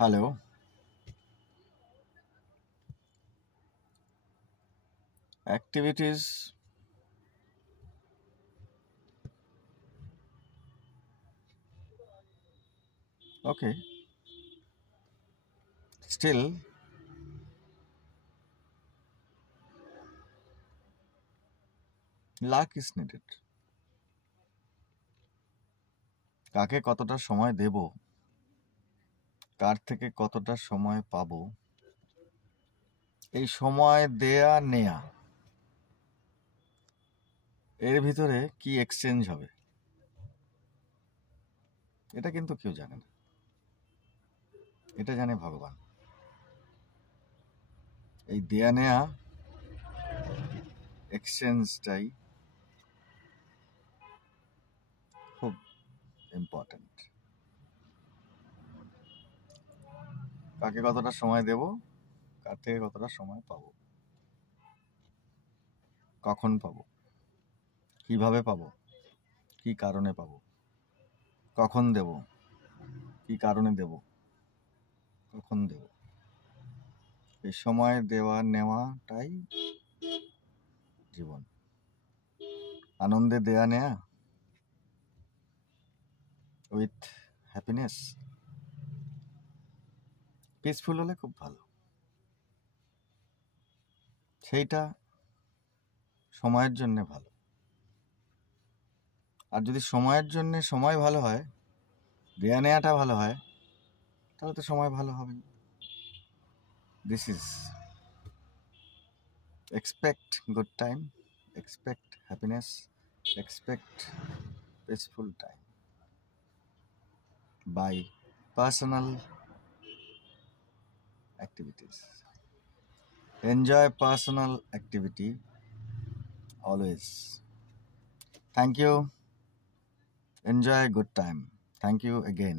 Hello. Activities. Okay. Still, luck is needed. কাকে কতটা সময় দেব, কার থেকে কতটা সময় পাবো, এই সময় দেয়া নেয়া এর ভিতরে কি এক্সচেঞ্জ হবে এটা কিন্তু কেউ জানে না। এটা জানে ভগবান। এই দেয়া নেয়া এক্সচেঞ্জটাই খুব ইম্পর্ট্যান্ট। কাকে কতটা সময় দেব, কার থেকে কতটা সময় পাবো, কখন পাবো, কিভাবে পাবো, কি কারণে পাবো, কখন দেব, কি কারণে দেব, কখন দেব, এই সময় দেওয়া নেওয়াটাই জীবন। আনন্দে দেয়া নেয়া উইথ হ্যাপিনেস, পিসফুল হলে খুব ভালো। সেইটা সময়ের জন্য ভালো। আর যদি সময়ের জন্য সময় ভালো হয়, দেয়া নেয়াটা ভালো হয়, তাহলে তো সময় ভালো হবে। This is expect good time, expect happiness, expect peaceful time by personal activities. Enjoy personal activity always. Thank you. Enjoy good time. Thank you again.